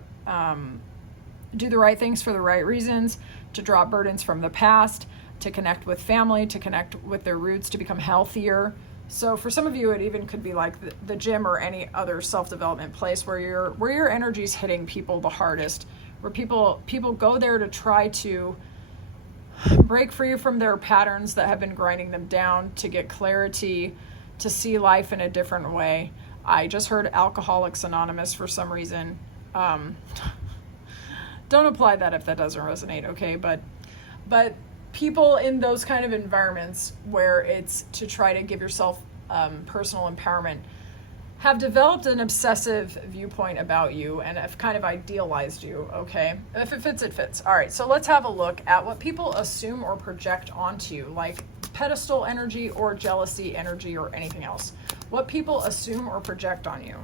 do the right things for the right reasons, to drop burdens from the past, to connect with family, to connect with their roots, to become healthier. So for some of you, it even could be like the gym or any other self-development place where your energy is hitting people the hardest, where people go there to try to break free from their patterns that have been grinding them down, to get clarity, to see life in a different way. I just heard Alcoholics Anonymous for some reason. Don't apply that if that doesn't resonate, okay? But people in those kind of environments where it's to try to give yourself personal empowerment have developed an obsessive viewpoint about you and have kind of idealized you, okay? If it fits, it fits. All right, so let's have a look at what people assume or project onto you, like pedestal energy or jealousy energy or anything else. What people assume or project on you.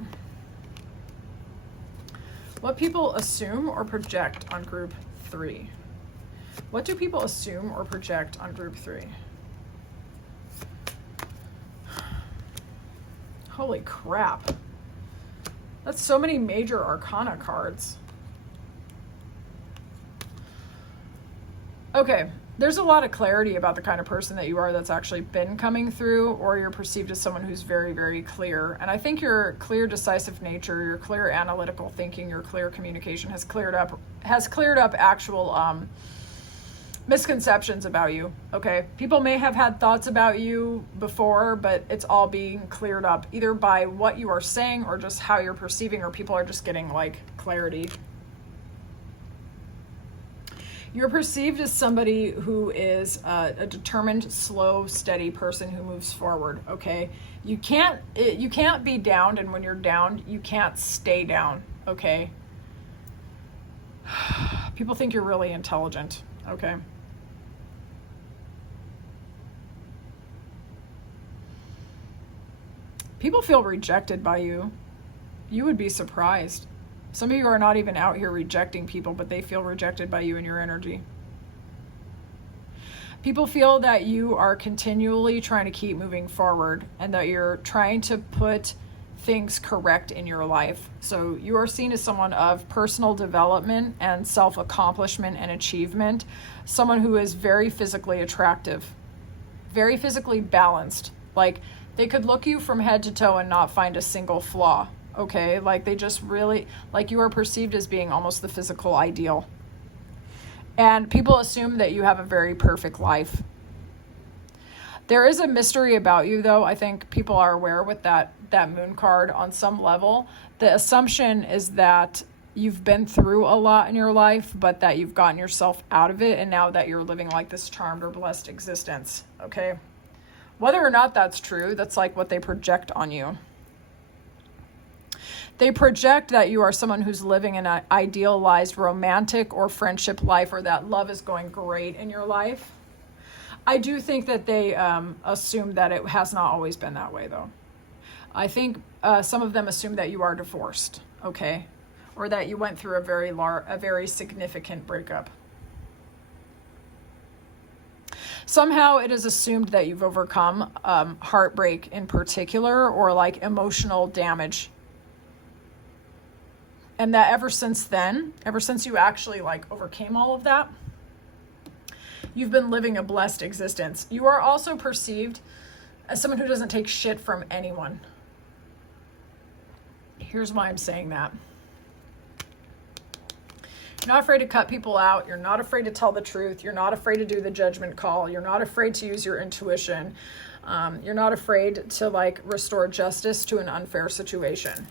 What people assume or project on group 3. What do people assume or project on group 3? Holy crap. That's so many major arcana cards. Okay, there's a lot of clarity about the kind of person that you are that's actually been coming through, or you're perceived as someone who's very, very clear. And I think your clear, decisive nature, your clear analytical thinking, your clear communication has cleared up actual misconceptions about you, okay? People may have had thoughts about you before, but it's all being cleared up either by what you are saying or just how you're perceiving, or people are just getting like clarity. You're perceived as somebody who is a determined, slow, steady person who moves forward, okay? You can't be downed, and when you're down, you can't stay down, okay? People think you're really intelligent, okay? People feel rejected by you. You would be surprised. Some of you are not even out here rejecting people, but they feel rejected by you and your energy. People feel that you are continually trying to keep moving forward and that you're trying to put things correct in your life. So you are seen as someone of personal development and self-accomplishment and achievement, someone who is very physically attractive, very physically balanced. Like, they could look you from head to toe and not find a single flaw, okay? Like, they just really, like, you are perceived as being almost the physical ideal. And people assume that you have a very perfect life. There is a mystery about you, though. I think people are aware with that moon card on some level. The assumption is that you've been through a lot in your life, but that you've gotten yourself out of it, and now that you're living like this charmed or blessed existence, okay? Whether or not that's true, that's like what they project on you. They project that you are someone who's living an idealized romantic or friendship life, or that love is going great in your life. I do think that they assume that it has not always been that way, though. I think some of them assume that you are divorced, okay? Or that you went through a very significant breakup. Somehow it is assumed that you've overcome heartbreak in particular, or like emotional damage. And that ever since you actually like overcame all of that, you've been living a blessed existence. You are also perceived as someone who doesn't take shit from anyone. Here's why I'm saying that. You're not afraid to cut people out. You're not afraid to tell the truth. You're not afraid to do the judgment call. You're not afraid to use your intuition. You're not afraid to like restore justice to an unfair situation.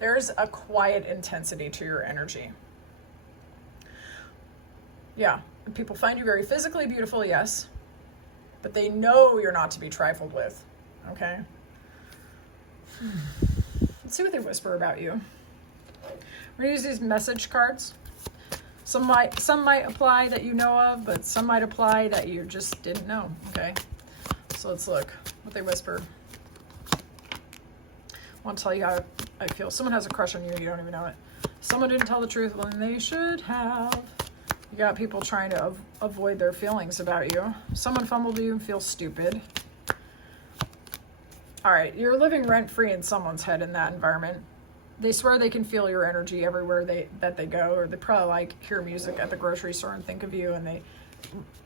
There's a quiet intensity to your energy. Yeah, people find you very physically beautiful, yes. but they know you're not to be trifled with. Okay? Let's see what they whisper about you. We're going to use these message cards. Some might apply that you know of, but some might apply that you just didn't know. Okay? So let's look what they whisper. I want to tell you how I feel. Someone has a crush on you, you don't even know it. Someone didn't tell the truth when they should have. You got people trying to avoid their feelings about you. Someone fumbled you and feels stupid. All right, you're living rent-free in someone's head in that environment. They swear they can feel your energy everywhere that they go, or they probably like hear music at the grocery store and think of you, and they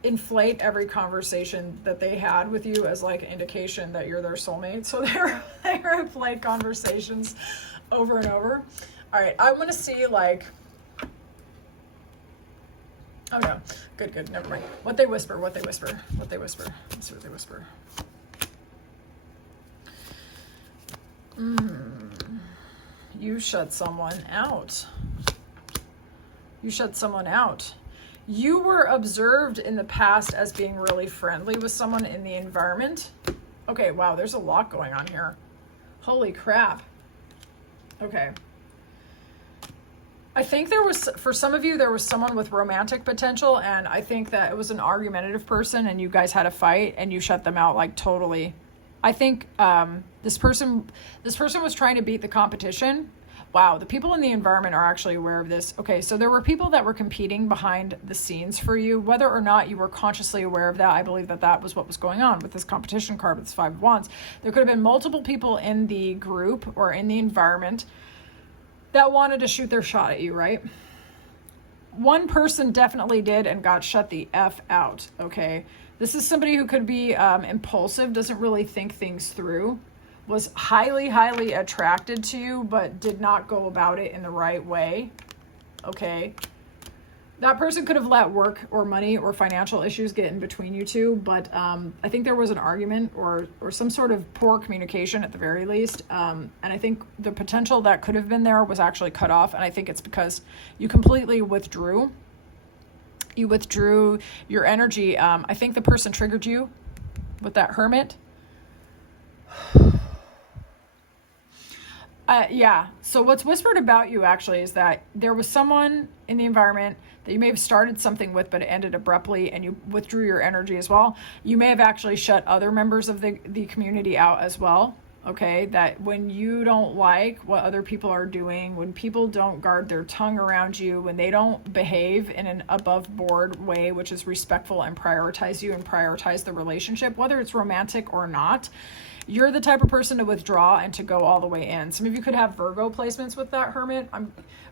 inflate every conversation that they had with you as like an indication that you're their soulmate. So they replay conversations over and over. All right, I want to see like, oh no, good, never mind. What they whisper. Let's see what they whisper. You shut someone out. You were observed in the past as being really friendly with someone in the environment. Okay, wow, there's a lot going on here. Holy crap. Okay. I think for some of you, there was someone with romantic potential, and I think that it was an argumentative person and you guys had a fight and you shut them out like totally. I think this person was trying to beat the competition. Wow, the people in the environment are actually aware of this. Okay, so there were people that were competing behind the scenes for you. Whether or not you were consciously aware of that, I believe that was what was going on with this competition card with this 5 of Wands. There could have been multiple people in the group or in the environment that wanted to shoot their shot at you, right? One person definitely did and got shut the F out, okay? This is somebody who could be impulsive, doesn't really think things through, was highly, highly attracted to you, but did not go about it in the right way, okay? That person could have let work or money or financial issues get in between you two, but I think there was an argument or some sort of poor communication at the very least, and I think the potential that could have been there was actually cut off, and I think it's because you completely withdrew. You withdrew your energy. I think the person triggered you with that Hermit. Yeah. So what's whispered about you actually is that there was someone in the environment that you may have started something with, but it ended abruptly and you withdrew your energy as well. You may have actually shut other members of the community out as well. Okay. That when you don't like what other people are doing, when people don't guard their tongue around you, when they don't behave in an above board way, which is respectful and prioritize you and prioritize the relationship, whether it's romantic or not, you're the type of person to withdraw and to go all the way in. Some of you could have Virgo placements with that Hermit.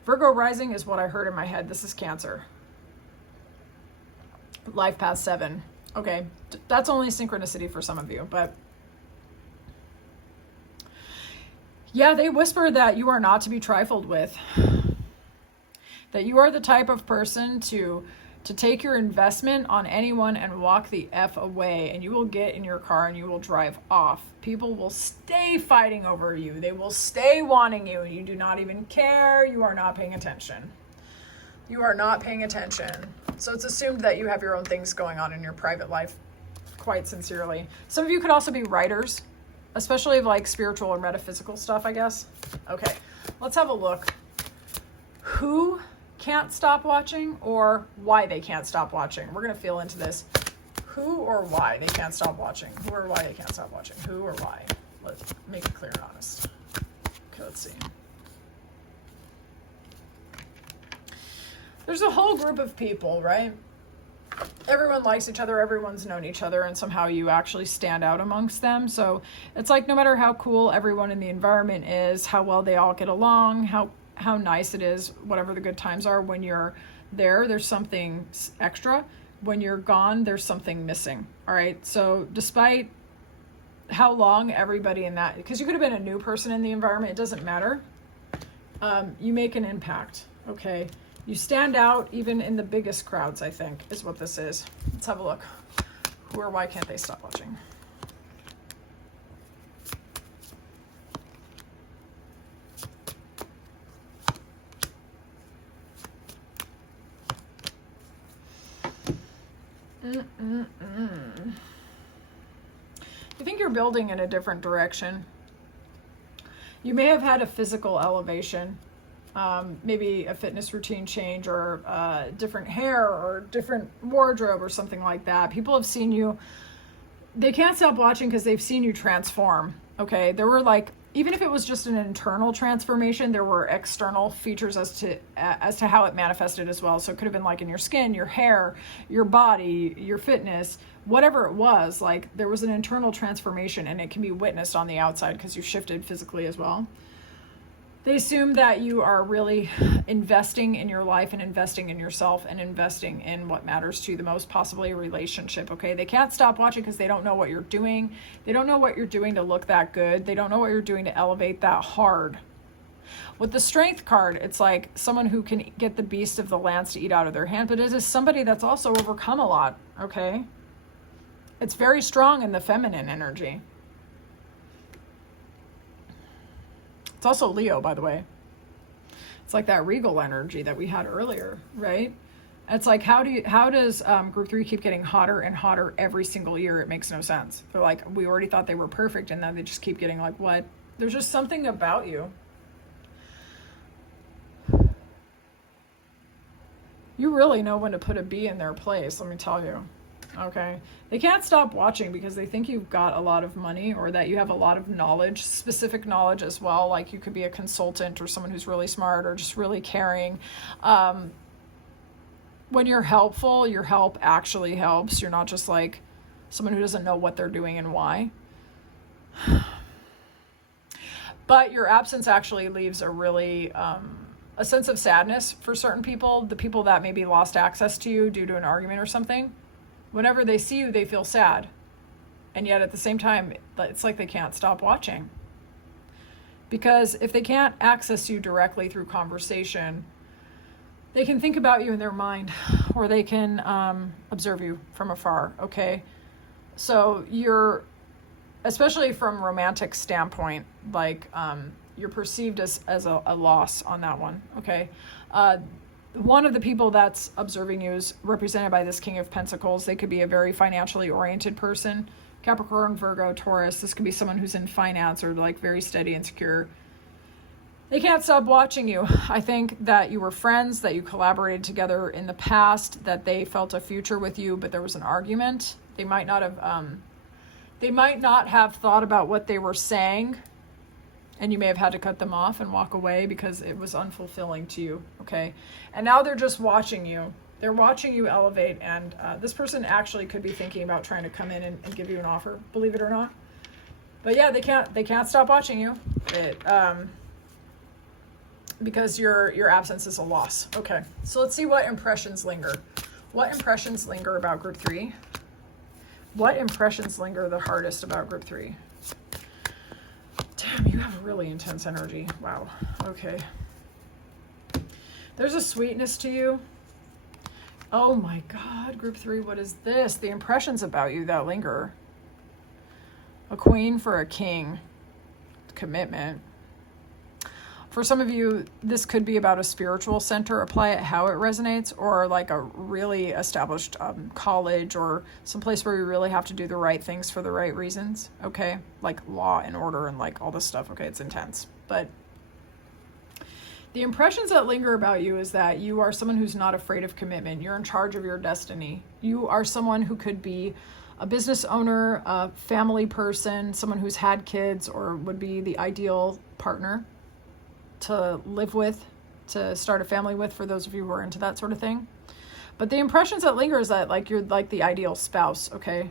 Virgo rising is what I heard in my head. This is Cancer. Life path 7. Okay, that's only synchronicity for some of you, but yeah, they whisper that you are not to be trifled with. That you are the type of person to take your investment on anyone and walk the F away, and you will get in your car and you will drive off. People will stay fighting over you. They will stay wanting you, and you do not even care. You are not paying attention. You are not paying attention. So it's assumed that you have your own things going on in your private life, quite sincerely. Some of you could also be writers, especially like spiritual or metaphysical stuff, I guess. Okay, let's have a look. Who can't stop watching or why they can't stop watching? We're going to feel into this. Who or why they can't stop watching? Who or why they can't stop watching? Who or why? Let's make it clear and honest. Okay, let's see. There's a whole group of people, right? Everyone likes each other, everyone's known each other, and somehow you actually stand out amongst them. So it's like no matter how cool everyone in the environment is, how well they all get along, how nice it is, whatever the good times are, when you're there, there's something extra. When you're gone, there's something missing. All right. So despite how long everybody in that, because you could have been a new person in the environment, it doesn't matter. You make an impact. Okay. You stand out even in the biggest crowds, I think, is what this is. Let's have a look. Who or why can't they stop watching? building in a different direction. You may have had a physical elevation, maybe a fitness routine change, or different hair or different wardrobe or something like that. People have seen you. They can't stop watching because they've seen you transform. Okay, there were like, even if it was just an internal transformation, there were external features as to how it manifested as well. So it could have been like in your skin, your hair, your body, your fitness, whatever it was. Like there was an internal transformation, and it can be witnessed on the outside because you shifted physically as well. They assume that you are really investing in your life and investing in yourself and investing in what matters to you the most, possibly a relationship, okay? They can't stop watching because they don't know what you're doing. They don't know what you're doing to look that good. They don't know what you're doing to elevate that hard. With the Strength card, it's like someone who can get the beast of the lands to eat out of their hand, but it is somebody that's also overcome a lot, okay? It's very strong in the feminine energy. It's also Leo, by the way. It's like that regal energy that we had earlier, right? It's like, how does group 3 keep getting hotter and hotter every single year? It makes no sense. They're like, we already thought they were perfect, and then they just keep getting like, what? There's just something about you. You really know when to put a B in their place, let me tell you. Okay, they can't stop watching because they think you've got a lot of money, or that you have a lot of knowledge, specific knowledge as well. Like you could be a consultant or someone who's really smart or just really caring. When you're helpful, your help actually helps. You're not just like someone who doesn't know what they're doing and why. But your absence actually leaves a really a sense of sadness for certain people. The people that maybe lost access to you due to an argument or something. Whenever they see you, they feel sad. And yet at the same time, it's like they can't stop watching. Because if they can't access you directly through conversation, they can think about you in their mind, or they can observe you from afar, okay? So you're, especially from romantic standpoint, like you're perceived as a loss on that one, okay? One of the people that's observing you is represented by this King of Pentacles. They could be a very financially oriented person. Capricorn, Virgo, Taurus. This could be someone who's in finance or like very steady and secure. They can't stop watching you. I think that you were friends, that you collaborated together in the past, that they felt a future with you, but there was an argument. They might not have thought about what they were saying, and you may have had to cut them off and walk away because it was unfulfilling to you, okay? And now they're just watching you. They're watching you elevate, and this person actually could be thinking about trying to come in and give you an offer, believe it or not. But yeah, they can't stop watching you. Because your absence is a loss. Okay, so let's see what impressions linger. What impressions linger about group 3? What impressions linger the hardest about group 3? Damn, you have really intense energy. Wow. Okay. There's a sweetness to you. Oh my God, group 3, what is this? The impressions about you that linger. A queen for a king. Commitment. For some of you, this could be about a spiritual center. Apply it how it resonates, or like a really established college, or someplace where you really have to do the right things for the right reasons. Okay, like law and order and like all this stuff. Okay, it's intense. But the impressions that linger about you is that you are someone who's not afraid of commitment. You're in charge of your destiny. You are someone who could be a business owner, a family person, someone who's had kids, or would be the ideal partner to live with, to start a family with, for those of you who are into that sort of thing. But the impressions that linger is that like you're like the ideal spouse, okay?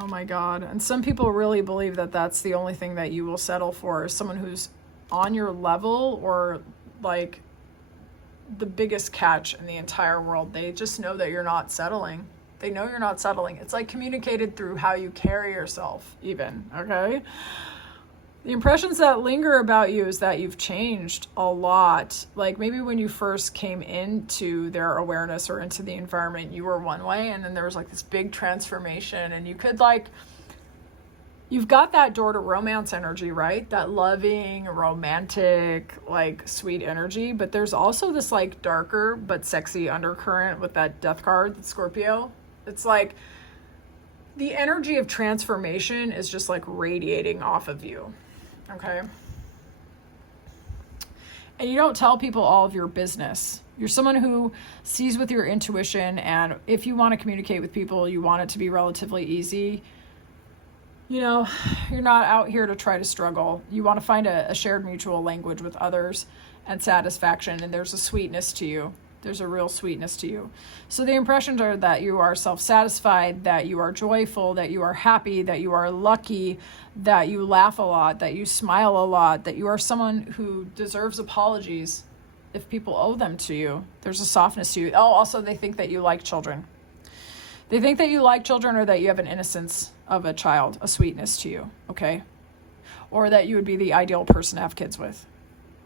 Oh my God. And some people really believe that that's the only thing that you will settle for, is someone who's on your level, or like the biggest catch in the entire world. They just know that you're not settling. They know you're not settling. It's like communicated through how you carry yourself even, okay? The impressions that linger about you is that you've changed a lot. Like maybe when you first came into their awareness or into the environment, you were one way, and then there was like this big transformation, and you could like, you've got that door to romance energy, right? That loving, romantic, like sweet energy. But there's also this like darker but sexy undercurrent with that death card, Scorpio. It's like, the energy of transformation is just like radiating off of you. Okay. And you don't tell people all of your business. You're someone who sees with your intuition, and if you want to communicate with people, you want it to be relatively easy. You know, you're not out here to try to struggle. You want to find a shared mutual language with others and satisfaction, and there's a sweetness to you. There's a real sweetness to you. So the impressions are that you are self-satisfied, that you are joyful, that you are happy, that you are lucky, that you laugh a lot, that you smile a lot, that you are someone who deserves apologies if people owe them to you. There's a softness to you. Oh, also they think that you like children. They think that you like children, or that you have an innocence of a child, a sweetness to you, okay? Or that you would be the ideal person to have kids with.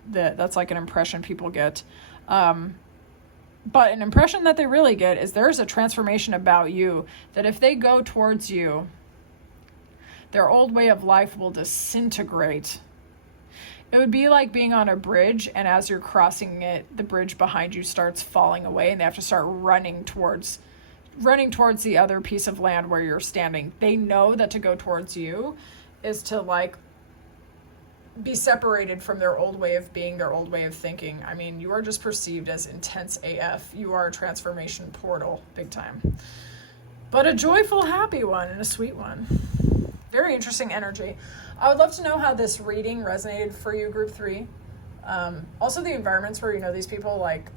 That's like an impression people get. But an impression that they really get is there's a transformation about you, that if they go towards you, their old way of life will disintegrate. It would be like being on a bridge, and as you're crossing it, the bridge behind you starts falling away, and they have to start running towards the other piece of land where you're standing. They know that to go towards you is to like be separated from their old way of being, their old way of thinking. I mean, you are just perceived as intense AF. You are a transformation portal, big time. But a joyful, happy one, and a sweet one. Very interesting energy. I would love to know how this reading resonated for you, group 3. Also the environments where you know these people, like,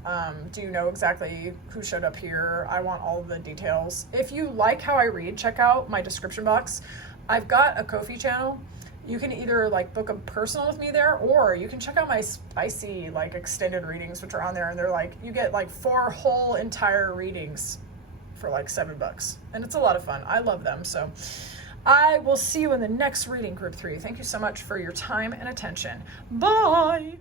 do you know exactly who showed up here? I want all of the details. If you like how I read, check out my description box. I've got a Ko-fi channel. You can either like book a personal with me there, or you can check out my spicy like extended readings, which are on there, and they're like, you get like 4 whole entire readings for like $7, and it's a lot of fun. I love them. So I will see you in the next reading, group 3. Thank you so much for your time and attention. Bye.